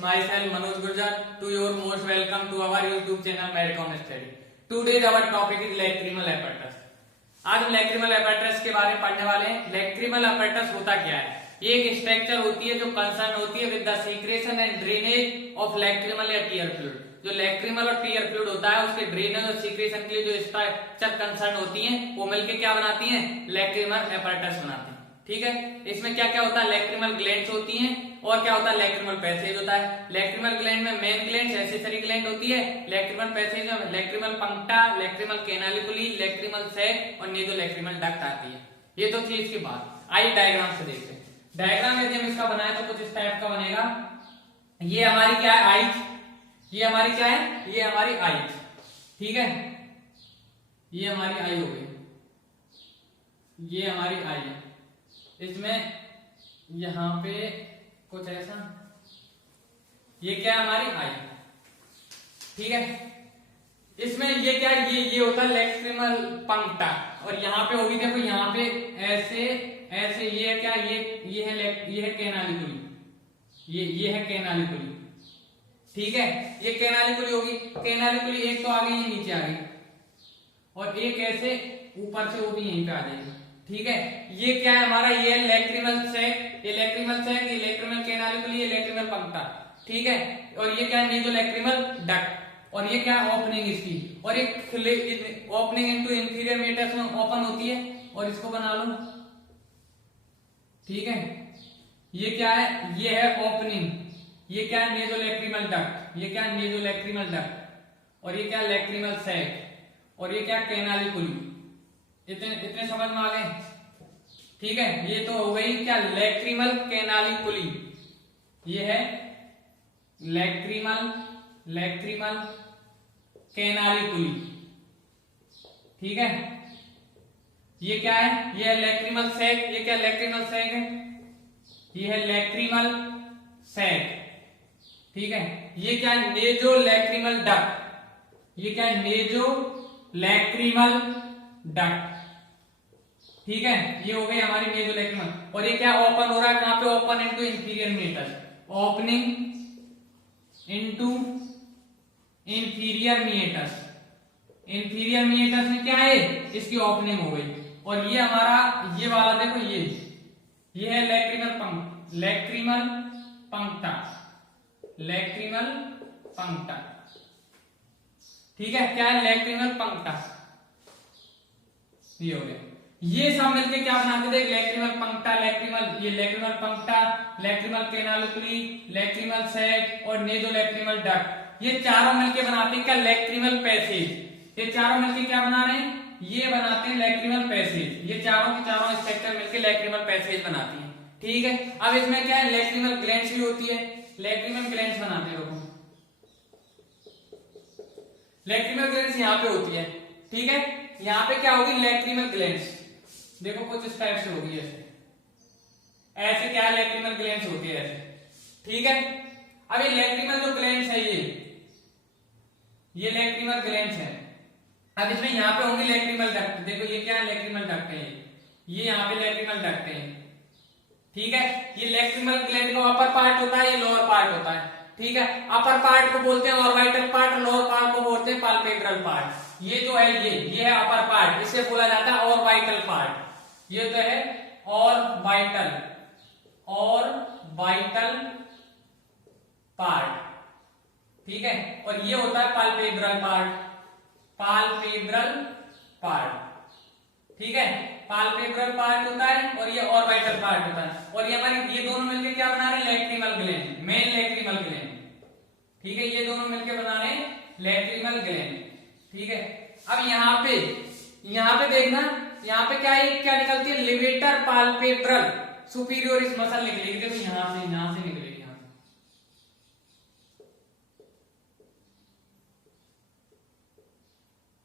myself Manoj Gurjar to your most welcome to our YouTube channel Medcom Study. Today's our topic is lacrimal apparatus. आज हम lacrimal apparatus के बारे में पढ़ने वाले हैं। lacrimal apparatus होता क्या है? ये एक स्ट्रक्चर होती है जो कंसर्न होती है with the secretion and drainage of lacrimal या टीयर फ्लूइड। जो lacrimal और टीयर फ्लूइड होता है उसके ड्रेनेज और सीक्रेशन के लिए जो स्ट्रक्चर कंसर्न होती है वो मिलकर क्या बनाती है? lacrimal apparatus बनाती है। ठीक है, इसमें क्या क्या होता है? लैक्रिमल ग्लैंड्स होती हैं और क्या होता है? लैक्रिमल पैसेज होता है। लैक्रिमल ग्लैंड में मेन ग्लैंड एक्सेसरी ग्लैंड होती है। लैक्रिमल पैसेज में lacrimal पंक्टा, lacrimal canaliculi, lacrimal sac और नेजो लैक्रिमल डक्ट आती है। ये तो थी इसकी बात। आइए डायग्राम से देखते हैं। डायग्राम यदि हम इसका बनाए तो कुछ इस टाइप का बनेगा। ये हमारी क्या है? आइज। ये हमारी क्या है? ये हमारी आइज। ठीक है, ये हमारी आई हो गई, ये हमारी आई है। इसमें यहां पे कुछ ऐसा, ये क्या है? हमारी आई। ठीक है, इसमें ये क्या है? ये होता है लैक्रिमल पंक्टा और यहाँ पे होगी, देखो यहाँ पे ऐसे ऐसे, ये क्या? ये है कैनालिकुली, ये है कैनालिकुली। ठीक है, ये कैनालिकुली होगी। कैनालिकुली एक तो आ गई, ये नीचे आ गई और एक ऐसे ऊपर से वो भी यहीं पे आ जाएगी। ठीक है, ये क्या है हमारा? ये लैक्रिमल सैक, ये लैक्रिमल सैक, ये लैक्रिमल कैनालिकुली, ये लैक्रिमल पंक्टा। ठीक है, और ये क्या है? Naso lacrimal duct. और ये क्या है? ओपनिंग इसकी, और एक ओपनिंग इनटू इंफीरियर मेटस में ओपन होती है और इसको बना लो। ठीक है, ये क्या है? ये है ओपनिंग। ये क्या है? Naso lacrimal duct. ये क्या है? Naso lacrimal duct. और ये क्या? Lacrimal sac. और ये क्या? कैनालिकुली। इतने समझ में आ गए? ठीक है, ये तो हो गई क्या? Lacrimal canaliculi. ये है लैक्रिमल कैनालिकुली। ठीक है, ये क्या है? ये है लैक्रिमल सैक। ये क्या? लैक्रिमल सैक है। ये है लैक्रिमल सैक। ठीक है, ये क्या है? Naso lacrimal duct. ये क्या है? Naso lacrimal duct. ठीक है, ये हो गई हमारी नेजो लैक्रिमल। और ये क्या? ओपन हो रहा है कहां पे? Open into inferior meatus. Opening into inferior meatus. Inferior meatus में क्या है? इसकी ओपनिंग हो गई। और ये हमारा ये वाला देखो, ये है लैक्रिमल पंक्टा। लैक्रिमल पंक्टा। ठीक है, क्या है? लैक्रिमल पंक्टा। ये हो गया। ये सब मिलके क्या बनाते थे? लैक्रिमल पंक्टा, ये lacrimal पंक्टा, lacrimal canaliculi, lacrimal sac और नेजो लैक्रिमल डक्ट। ये चारों मिलके बनाते हैं क्या? Lacrimal passage. ये चारों मिलके क्या बना रहे हैं? ये बनाते हैं लैक्रिमल पैसेज। ये चारों के चारों स्ट्रक्चर मिलके लैक्रिमल पैसेज बनाती है। ठीक है, अब इसमें क्या है? लैक्रिमल ग्लैंड्स भी होती है। लैक्रिमल ग्लैंड्स बनाते हैं। लैक्रिमल ग्लैंड्स यहाँ पे होती है। ठीक है, यहाँ पे क्या होगी? Lacrimal glands. देखो कुछ इस टाइप से होगी, ऐसे क्या है? लैक्रिमल ग्लैंड्स होती है ऐसे। ठीक है, अब ये लैक्रिमल जो ग्लैंड्स है, ये लैक्रिमल ग्लैंड्स है। अब इसमें यहाँ पे होंगे लैक्रिमल डक्ट। देखो ये क्या है? लैक्रिमल डक्ट है। ये यहाँ पे लैक्रिमल डक्ट है। ठीक है, ये लैक्रिमल ग्लैंड का अपर पार्ट होता है, ये लोअर पार्ट होता है। ठीक है, अपर पार्ट को बोलते हैं ऑर्बिटल पार्ट, लोअर पार्ट को बोलते हैं पाल्पेब्रल पार्ट। ये जो है ये है अपर पार्ट, इसे बोला जाता है ऑर्बिटल पार्ट। ये तो है ऑर्बिटल पार्ट। ठीक है, और ये होता है पाल्पेब्रल पार्ट। ठीक है, पाल्पेब्रल पार्ट होता है और ये ऑर्बिटल पार्ट होता है। और ये हमारी ये दोनों मिलकर क्या बना रहे हैं? Lacrimal gland, main lacrimal gland. ठीक है, ये दोनों मिलकर बना रहे हैं लैक्रिमल ग्लैंड। ठीक है, अब यहाँ पे देखना, यहाँ पे क्या है? क्या निकलती है? लिवेटर पाल्पेब्रल सुपीरियोरिस मसल निकलेगी। देखो यहाँ से निकलेगी।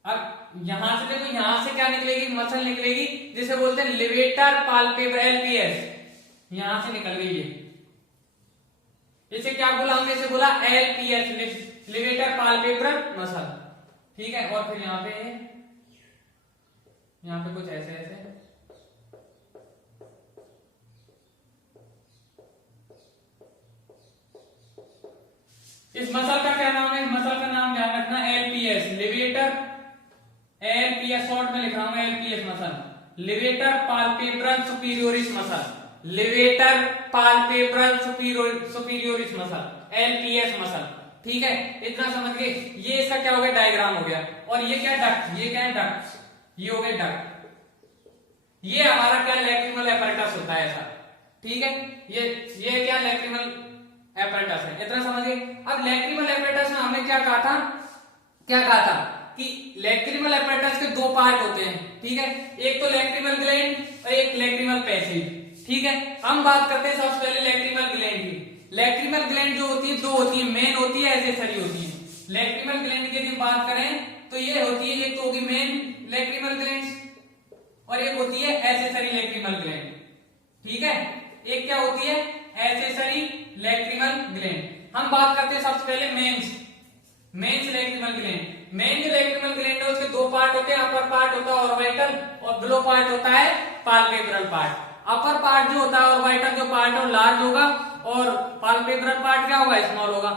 अब यहां से देखो, यहां से क्या निकलेगी? मसल निकलेगी, जिसे बोलते हैं लिवेटर पाल्पेब्रल, एलपीएस। यहां से निकल गई है। इसे क्या बोला हमने? इसे बोला एलपीएस, लिवेटर पाल्पेब्रल मसल। ठीक है, और फिर यहाँ पे कुछ ऐसे ऐसे इस मसल का क्या नाम है? इस मसल का नाम ध्यान रखना, एलपीएस, लिवेटर, एलपीएस शॉर्ट में लिखा हूं, LPS muscle, levator palpebral सुपीरियोरिस muscle, levator palpebral सुपीरियोरिस muscle, LPS muscle. ठीक है, इतना समझ गए। ये इसका क्या हो गया? डायग्राम हो गया। और ये क्या? डक्ट। ये क्या है? डक्ट। ये हो गया डक्ट। ये हमारा क्या? लैक्रिमल एपैरेटस होता है ऐसा। ठीक है, ये क्या? लैक्रिमल एपैरेटस है। इतना समझिए। अब लैक्रिमल एपैरेटस में हमने क्या कहा था? कि लैक्रिमल एपैरेटस के दो पार्ट होते हैं। ठीक है, एक तो लैक्रिमल ग्लैंड और एक लैक्रिमल पैसेज। ठीक है, हम बात करते हैं सबसे पहले लैक्रिमल ग्लैंड की। लैक्रिमल ग्लैंड जो होती है दो होती है, मेन होती है, एक्सेसरी होती है। लैक्रिमल ग्लैंड की यदि बात करें तो ये होती है, एक तो होगी मेन लैक्रिमल ग्लैंड और एक होती है एक्सेसरी लैक्रिमल ग्लैंड। ठीक है, एक क्या होती है? Accessory lacrimal gland. हम बात करते हैं सबसे पहले मेंस लैक्रिमल ग्लैंड। मेन जो लैक्रिमल ग्लैंड है उसके दो पार्ट होते हैं, अपर पार्ट होता है ऑर्बिटल और बिलो पार्ट होता है पाल्पेब्रल पार्ट। अपर पार्ट जो होता है ऑर्बिटल जो पार्ट है लार्ज होगा और पाल्पेब्रल पार्ट क्या होगा? स्मॉल होगा।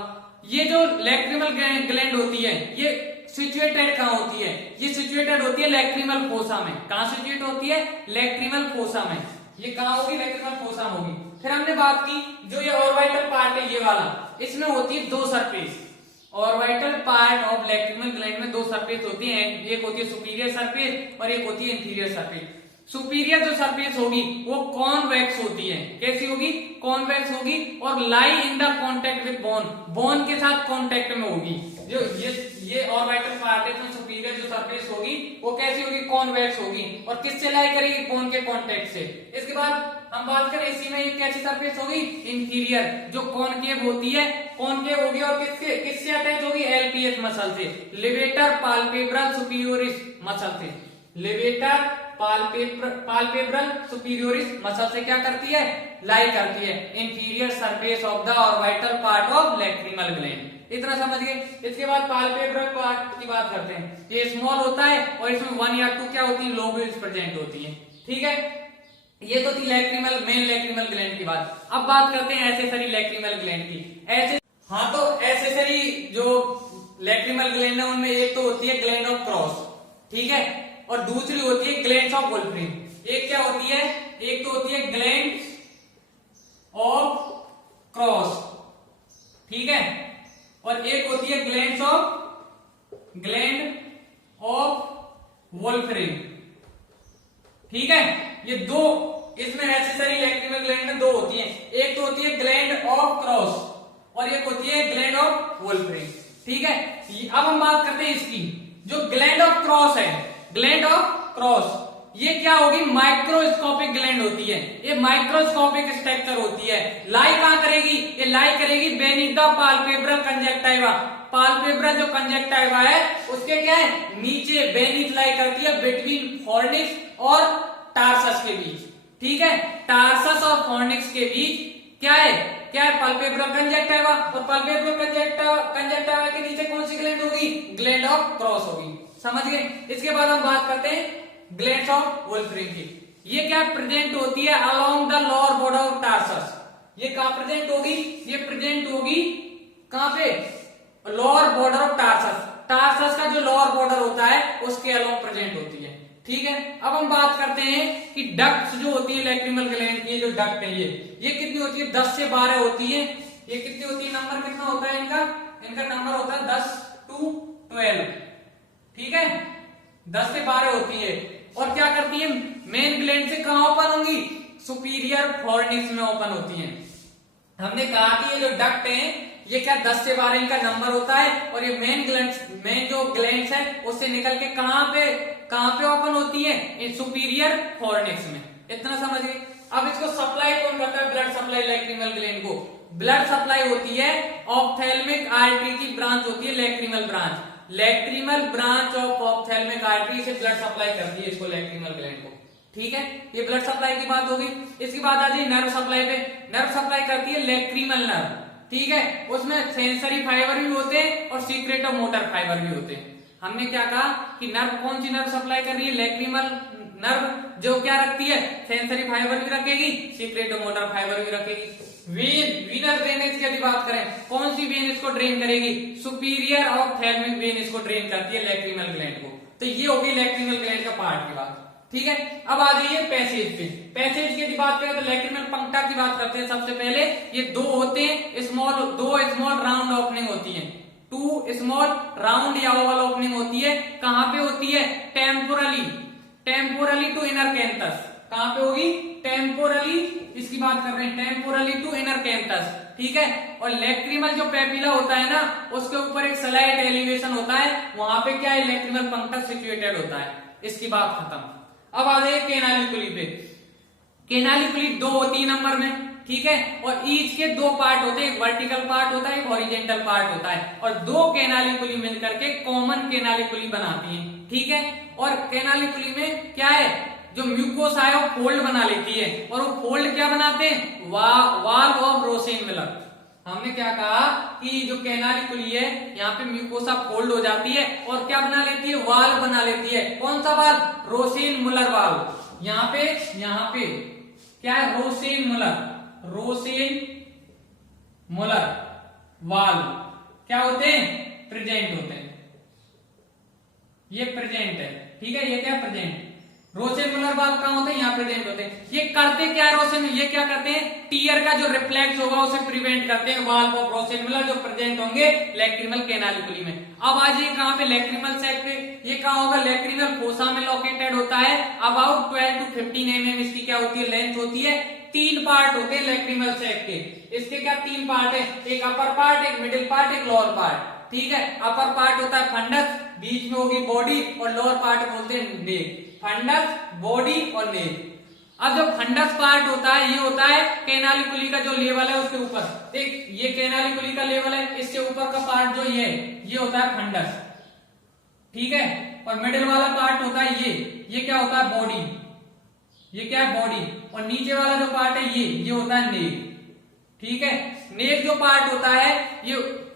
ये जो लैक्रिमल ग्लैंड होती है ये सिचुएटेड कहां होती है? ये सिचुएटेड होती है लैक्रिमल फोसा में। कहां सिचुएट होती है? लैक्रिमल फोसा में। ये कहां होगी? लैक्रिमल फोसा में होगी। फिर हमने बात की जो ये ऑर्बिटल पार्ट है ये वाला, इसमें होती है दो surface. Orbital part of lacrimal gland में दो सरफेस होती है, एक होती है सुपीरियर सरफेस और एक होती है इंफीरियर सरफेस। सुपीरियर जो सरफेस होगी वो कॉन्वेक्स होती है। कैसी होगी? कॉन्वेक्स होगी और lie in the contact with bone के साथ कांटेक्ट में होगी। जो ये ऑर्बिटल पार्ट है इसमें सुपीरियर जो सरफेस होगी वो कैसी होगी? कॉन्वेक्स होगी। और किससे लाई करेगी? बोन के कांटेक्ट से। इसके बाद हम बात करें इसी में कैसी सरफेस होगी? इंफीरियर जो कॉनकेव होती है, कॉनकेव होगी और किससे अटैच होगी? एलपीएस मसल से, लिवेटर पाल्पेब्रल सुपीरियोरिस मसल से। लिवेटर पाल्पेब्रल सुपीरियोरिस मसल से क्या करती है? लाई करती है inferior surface of the orbital part of lacrimal gland. इतना समझ गए। इसके बाद पाल्पेब्रल पार्ट की बात करते हैं। ये स्मॉल होता है और इसमें 1 या 2 क्या होती है? लोब्यूल्स प्रेजेंट होती है। ठीक है, ये तो थी लैक्रिमल मेन लैक्रिमल ग्लैंड की बात। अब बात करते हैं एक्सेसरी लैक्रिमल ग्लैंड की। हाँ, तो एक्सेसरी जो लैक्रिमल ग्लैंड है उनमें एक तो होती है ग्लैंड ऑफ क्रॉस, ठीक है, और दूसरी होती है ग्लैंड ऑफ वुल्फ्रीन। एक क्या होती है? एक तो होती है ग्लैंड ऑफ क्रॉस, ठीक है, और एक होती है ग्लैंड ऑफ वुल्फ्रीन। ठीक है, ये दो इसमें एक्सेसरी लैक्रिमल ग्लैंड में दो होती हैं। एक तो होती है ग्लैंड ऑफ क्रॉस और एक होती है ग्लैंड ऑफ वुल्फ्रीन। ठीक है, अब हम बात करते हैं इसकी। जो ग्लैंड ऑफ क्रॉस है, ग्लैंड ऑफ क्रॉस ये क्या होगी? माइक्रोस्कोपिक ग्लैंड होती है। ये माइक्रोस्कोपिक स्ट्रक्चर होती है। लाई कहां करेगी? ये लाई करेगी beneath the palpebral conjunctiva. Palpebral जो कंजक्टिवा है उसके क्या है? नीचे बेनीथ लाई करती है, बिटवीन फॉर्निक्स और टार्सस के बीच। ठीक है, टार्सस और फॉर्निक्स के बीच क्या है? Palpebral conjunctiva. और पाल्पेब्रल कंजक्टिवा के नीचे कौन सी ग्लैंड होगी? ग्लैंड ऑफ क्रॉस होगी। समझ गए। इसके बाद हम बात करते हैं ग्लैंड ऑफ वुल्फ्रीन की। ये क्या प्रेजेंट होती है? Along the lower border of tarsus. ये कहां प्रेजेंट होगी? ये प्रेजेंट होगी कहां पे? Lower border of tarsus. Tarsus का जो लोअर बॉर्डर होता है उसके अलोंग प्रेजेंट होती है। ठीक है, अब हम बात करते हैं कि डक्ट्स जो होती है लैक्रिमल ग्लैंड की, जो डक्ट है ये कितनी होती है? 10 से 12 होती है। ये कितनी होती है? नंबर कितना होता है इनका नंबर होता है 10 to 12। ठीक है, 10 से 12 होती है। और क्या करती है? मेन ग्लैंड से कहां ओपन होंगी? सुपीरियर फॉर्निक्स में ओपन होती है। हमने कहा कि ये जो डक्ट है ये क्या 10 से 12 इनका नंबर होता है और ये मेन जो ग्लैंड्स है उससे निकल के कहां पे ओपन होती है? सुपीरियर फॉर्निक्स में। इतना समझ गए। अब इसको सप्लाई कौन करता है? ब्लड सप्लाई लैक्रिमल ग्लैंड को। ब्लड सप्लाई होती है ऑप्थेल्मिक आर्टरी की ब्रांच होती है lacrimal branch. Lacrimal branch of ophthalmic artery से ब्लड सप्लाई करती है इसको लैक्रिमल ग्लैंड को। ठीक है, ये ब्लड सप्लाई की बात होगी। इसके बाद आ जाइए नर्व सप्लाई पे। नर्व सप्लाई करती है लैक्रिमल नर्व। ठीक है, उसमें सेंसरी फाइबर भी होते हैं और सीक्रेटो मोटर फाइबर भी होते हैं। हमने क्या कहा कि नर्व कौन सी नर्व सप्लाई कर रही है? लैक्रिमल नर्व, जो क्या रखती है? सेंसरी फाइबर भी रखेगी, सीक्रेटो मोटर फाइबर भी रखेगी। वीनस ड्रेनेज की यदि बात करें, कौन सी वेन इसको ड्रेन करेगी? सुपीरियर ऑप्थेल्मिक वेन इसको ड्रेन करती है लैक्रिमल ग्लैंड को। तो ये होगी लैक्रिमल ग्लैंड का पार्ट की बात। ठीक है, अब आ जाइए पैसेज पे। पैसेज की यदि बात करें तो लैक्रिमल पंक्टा की बात करते हैं। सबसे पहले ये दो होते हैं दो स्मॉल राउंड ओपनिंग होती है, टू स्मॉल राउंड या ओवल ओपनिंग होती है। कहां पे होती है? Temporally to inner canthus. कहां पे होगी? टेम्पोरली, इसकी बात कर रहे हैं, टेम्पोरली टू इनर कैंथस। ठीक है, और लैक्रिमल जो पेपिला होता है ना, उसके ऊपर एक स्लाइट एलिवेशन होता है, वहां पे क्या है? लैक्रिमल पंक्टा सिचुएटेड होता है। इसकी बात खत्म। अब आ जाइए केनालिकुली पे। केनालिकुली 2 होती है नंबर में। ठीक है, और ईच के दो पार्ट होते हैं, एक वर्टिकल पार्ट होता है, एक हॉरिजेंटल पार्ट होता है, और दो केनालिकुली मिलकर के कॉमन केनालिकुली बनाती है। ठीक है, और केनालिकुली में क्या है? जो म्यूकोसा है वो फोल्ड बना लेती है, और वो फोल्ड क्या बनाते हैं? Valve of Rosenmüller. हमने क्या कहा कि जो केनालिकुली है यहाँ पे म्यूकोसा फोल्ड हो जाती है और क्या बना लेती है? वाल्व बना लेती है। कौन सा वाल्व? रोसेनमुलर वाल्व। यहाँ पे क्या है? रोसेनमुलर वाल्व क्या होते हैं? प्रेजेंट होते हैं। ये प्रेजेंट है। ठीक है, ये क्या? प्रेजेंट। रोसेनमुलर वाल्व कहां होते हैं? यहाँ प्रेजेंट होते हैं। ये करते क्या है? ये क्या करते हैं? टीयर का जो रिफ्लेक्स होगा उसे प्रिवेंट करते हैं। वाल्व ऑफ रोसेनमुलर जो प्रेजेंट होंगे लैक्रिमल केनालिकुली में। अब आ जाइए कहां पे? लैक्रिमल सैक पे। ये कहां होगा? लैक्रिमल फोसा में लोकेटेड होता है। अबाउट 12 to 15 mm इसकी क्या होती है? लेंथ होती है। 3 पार्ट होते हैं लैक्रिमल सैक के। इसके क्या 3 पार्ट है? एक अपर पार्ट, एक मिडिल पार्ट, एक लोअर पार्ट। ठीक है, अपर पार्ट होता है फंडस, बीच में होगी बॉडी, और लोअर पार्ट बोलते हैं नेक। फंडस, बॉडी और नेक। अब जो फंडस पार्ट होता है, ये होता है केनालिकुली का जो लेवल है उसके ऊपर। देख, ये केनालिकुली का लेवल है, इससे ऊपर का पार्ट जो ये होता है फंडस। ठीक है, और मिडिल वाला पार्ट होता है ये क्या होता है? बॉडी। ये क्या है? बॉडी। और नीचे वाला जो पार्ट है ये होता है नेक। ठीक है, नेक जो पार्ट होता है ये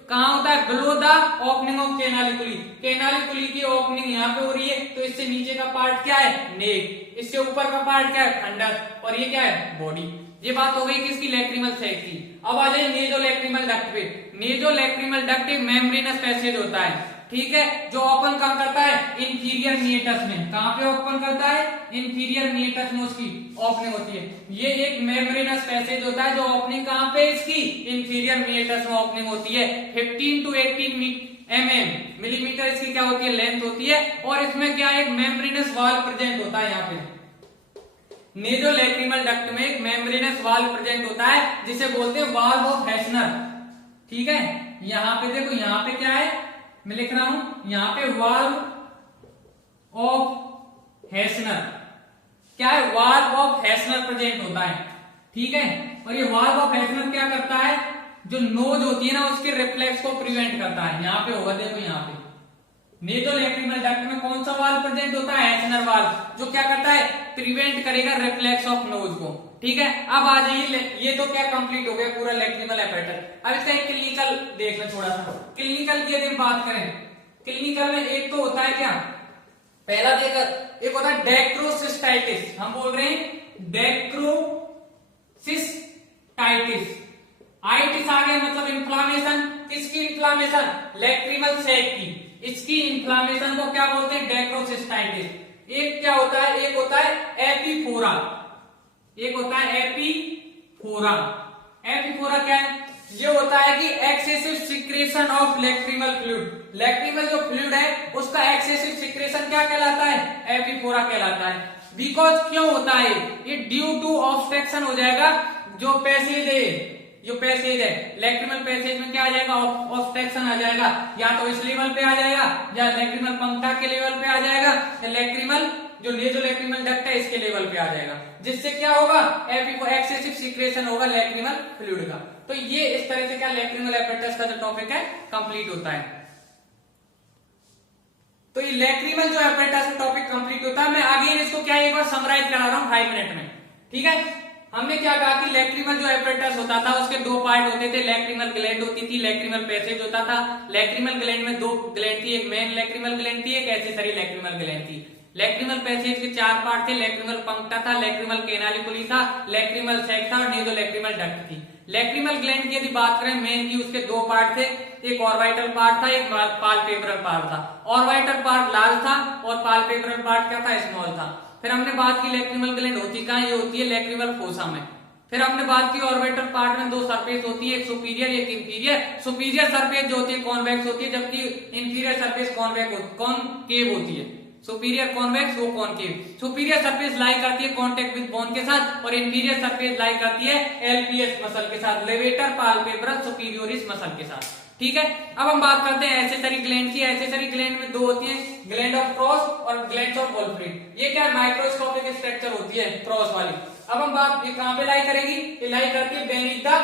कहां होता है? Below the opening of canaliculi. Canaliculi की ओपनिंग यहाँ पे हो रही है, तो इससे नीचे का पार्ट क्या है? नेक। इससे ऊपर का पार्ट क्या है? फंडस, और ये क्या है? बॉडी। ये बात हो गई किसकी? लैक्रिमल सैक की। अब आ जाए नेजोलैक्रिमल डक्ट पे। नेजोलैक्रिमल डक्ट एक मेम्ब्रेनस पैसेज होता है। ठीक है, जो ओपन कहां करता है? इंफीरियर मीएटस में। कहां पे ओपन करता है? इंफीरियर मीएटस में उसकी ओपनिंग होती है। ये एक मेम्ब्रेनस पैसेज होता है, जो ओपनिंग कहां पे? इसकी इंफीरियर मीएटस में ओपनिंग होती है। 15 to 18 मिलीमीटर इसकी क्या होती है? लेंथ होती है, और इसमें क्या? एक मेम्ब्रेनस वाल प्रेजेंट होता है। यहाँ पे नेजोलैक्रिमल डक्ट में एक मेम्ब्रेनस वाल प्रेजेंट होता है, जिसे बोलते हैं वाल्व ऑफ हेस्नर। ठीक है, यहाँ पे देखो, यहाँ पे क्या है? मैं लिख रहा हूं यहाँ पे वाल्व ऑफ हेस्नर। क्या है? वाल्व ऑफ हेस्नर प्रेजेंट होता है। ठीक है, और ये वाल्व ऑफ हेस्नर क्या करता है? जो नोज होती है ना, उसके रिफ्लेक्स को प्रिवेंट करता है। यहाँ पे होगा, देखो यहाँ पे नेजोलैक्रिमल डक्ट में कौन सा वाल्व प्रेजेंट होता है? हेस्नर वाल्व, जो क्या करता है? प्रिवेंट करेगा रिफ्लेक्स ऑफ नोज को। ठीक है, अब आ जाइए, ये तो क्या कंप्लीट हो गया पूरा लैक्रिमल एपेरेटस। अब इसका एक क्लिनिकल देख ले थोड़ा सा। क्लिनिकल की यदि हम बात करें, क्लिनिकल में एक तो होता है क्या? पहला देखकर एक होता है डेक्रोसिस्टाइटिस। हम बोल रहे हैं डेक्रोसिस्टाइटिस। आइटिस आ गया मतलब इन्फ्लामेशन। किसकी इन्फ्लामेशन? लैक्रिमल सैक की। इसकी इन्फ्लामेशन को क्या बोलते हैं? डेक्रोसिस्टाइटिस। एक क्या होता है? एक होता है एपिफोरा। एक होता है एपिफोरा। एपिफोरा क्या है? ये होता है कि excessive secretion of lacrimal fluid. Lacrimal जो फ्लूइड है उसका एक्सेसिव सिक्रेशन क्या कहलाता है? एपिफोरा कहलाता है। बिकॉज क्यों होता है? ये ड्यू टू ऑब्स्ट्रक्शन हो जाएगा। जो पैसेज है लैक्रिमल पैसेज में क्या आ जाएगा? ऑब्स्ट्रक्शन आ जाएगा। या तो इस लेवल पे आ जाएगा, या लैक्रिमल पंक्टा के लेवल पे आ जाएगा, या लैक्रिमल जो नेजोलैक्रिमल डक्ट है इसके लेवल पे आ जाएगा। जिससे क्या होगा? एक्सेसिव सिक्रेशन होगा लैक्रिमल फ्लूइड का। तो ये इस तरह से क्या लैक्रिमल एपेरेटस का जो टॉपिक है कंप्लीट होता है। तो ये लैक्रिमल जो एपेरेटस का टॉपिक कंप्लीट होता है। मैं अगेन इसको क्या एक बार समराइज करा रहा हूं 5 मिनट में। ठीक है, हमने क्या कहा कि लैक्रिमल जो एपेरेटस होता था उसके 2 पार्ट होते थे। लैक्रिमल ग्लैंड होती थी, लैक्रिमल पैसेज होता था। लैक्रिमल ग्लैंड में 2 ग्लैंड थी, एक मेन लैक्रिमल ग्लैंड थी, एक एक्सेसरी लैक्रिमल ग्लैंड थी। लैक्रिमल पैसेज के 4 पार्ट थे, लैक्रिमल पंक्टा था, लैक्रिमल कैनालिकुली था, लैक्रिमल सैक था और नेज़ोलैक्रिमल डक्ट थी। लैक्रिमल ग्लैंड की यदि बात करें मेन की, उसके 2 पार्ट थे, एक ऑर्बिटल पार्ट था, एक पाल्पेब्रल पार्ट था। ऑर्बिटल पार्ट लार्ज था और पाल्पेब्रल पार्ट क्या था, स्मॉल था। फिर हमने बात की लैक्रिमल ग्लैंड होती कहाँ, ये होती है लैक्रिमल फोसा में। फिर हमने बात की ऑर्बिटल पार्ट में 2 सरफेस होती है, एक सुपीरियर एक इंफीरियर। सुपीरियर सरफेस जो होती है कॉन्वेक्स होती है, जबकि इंफीरियर सरफेस कॉनकेव होती है। सुपीरियर कॉन्वेक्स, वो कॉनकेव। सुपीरियर सरफेस लाई करती है कांटेक्ट विद बोन के साथ और इंफीरियर सरफेस लाई करती है एलपीएस मसल के साथ, लेवेटर पाल्पेब्रल सुपीरियोरिस मसल के साथ। ठीक है, अब हम बात करते हैं एक्सेसरी ग्लैंड की। एक्सेसरी ग्लैंड में 2 होती है, ग्लैंड ऑफ क्रॉस और ग्लैंड ऑफ वोल्फ्री। ये क्या माइक्रोस्कोपिक स्ट्रक्चर होती है क्रॉस वाली। अब हम बात, ये कहां पे लाई करेगी, ये लाई करती है बेनीथ द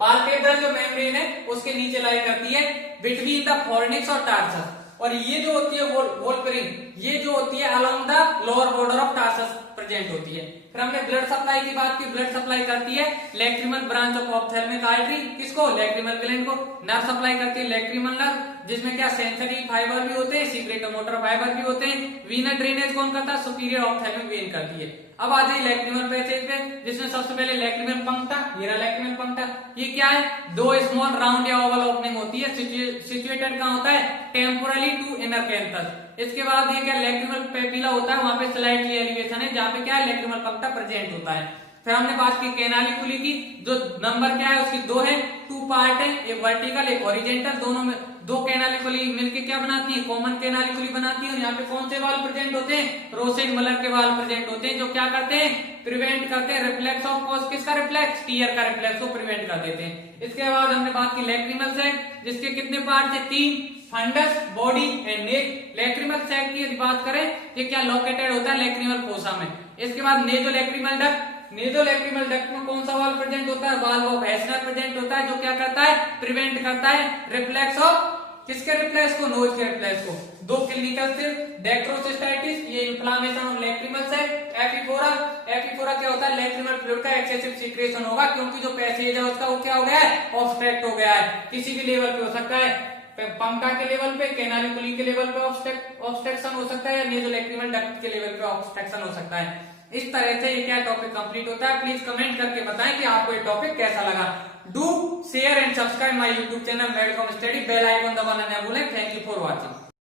पाल्पेब्रल जो मेम्ब्रेन है उसके नीचे लाई करती है, बिटवीन द फोर्निक्स और टार्सस। और ये जो होती है वोल्फरिन, ये जो होती है along the lower border of tarsus present होती है। फिर हमने ब्लड सप्लाई की बात की, ब्लड सप्लाई करती है lacrimal branch of ophthalmic artery, किसको, लैक्रिमल ग्लैंड को। नर्व सप्लाई करती है लैक्रिमल नर्व, जिसमें क्या सेंसरी फाइबर भी होते हैं, सीक्रेटोमोटर फाइबर भी होते हैं। वीनस ड्रेनेज कौन करता है, सुपीरियर ऑप्थेल्मिक वेन करती है। अब आ जाइए लैक्रिमल पैसेज पे, जिसमें सबसे पहले लैक्रिमल पंक्टा, ये रहा लैक्रिमल पंक्टा। ये क्या है, 2 स्मॉल राउंड या ओवल ओपनिंग होती है, सिचुएटेड कहां होता है, टेम्पोरली टू इनर कैंथस। इसके बाद ये क्या लैक्रिमल पेपिला होता है, वहां पे स्लाइटली एलिवेशन है, जहां पे क्या है लैक्रिमल पंक्टा प्रेजेंट होता है। फिर हमने बात की कैनालिकुली की, जो नंबर क्या है उसकी 2 है, 2 पार्ट है, एक वर्टिकल एक हॉरिजॉन्टल, दोनों में 2 कैनालिकुली मिलके क्या बनाती है, कॉमन कैनालिकुली बनाती है। और यहाँ पे कौन से वाल प्रेजेंट होते हैं, रोसेन मलर के वाल प्रेजेंट होते हैं, जो क्या करते हैं, प्रिवेंट करते हैं रिफ्लेक्स ऑफ कॉज, किसका रिफ्लेक्स, टीयर का रिफ्लेक्स को प्रिवेंट कर देते हैं। इसके बाद हमने बात की लैक्रिमल सैक, जिसके कितने पार्ट थे, 3, fundus, body and neck. Lacrimal sac की यदि बात करें, ये क्या लोकेटेड होता है लैक्रिमल फोसा में। इसके बाद नेज़ोलैक्रिमल डक्ट, नेज़ोलैक्रिमल डक्ट में कौन सा वाल्व प्रेजेंट होता है, वाल्व ऑफ हेस्नर प्रेजेंट होता है, जो क्या करता है, प्रिवेंट करता है रिफ्लेक्स ऑफ, किसके रिफ्लेक्स को, नोज के रिफ्लेक्स को। 2 क्लिनिकल सिर्फ डेक्ट्रोसिस्टाइटिस, ये इन्फ्लामेशन ऑफ लैक्रिमल सैक। एपिफोरा, एपिफोरा क्या होता है, लैक्रिमल फ्लूइड का एक्सेसिव सीक्रेशन होगा, क्योंकि जो पैसेज है उसका वो क्या हो गया है, ऑब्स्ट्रक्ट हो गया है। किसी भी लेवल पे हो सकता है, पंक्टा के लेवल पे, कैनालिकुली के लेवल पे ऑब्स्ट्रक्शन हो सकता है, या नेज़ोलैक्रिमल डक्ट के लेवल पे ऑब्स्ट्रक्शन हो सकता है। इस तरह से ये क्या टॉपिक कंप्लीट होता है। प्लीज कमेंट करके बताएं कि आपको ये टॉपिक कैसा लगा। Do share and subscribe my YouTube channel Medicom study, bell icon दबाना न भूलें। Thank you for watching.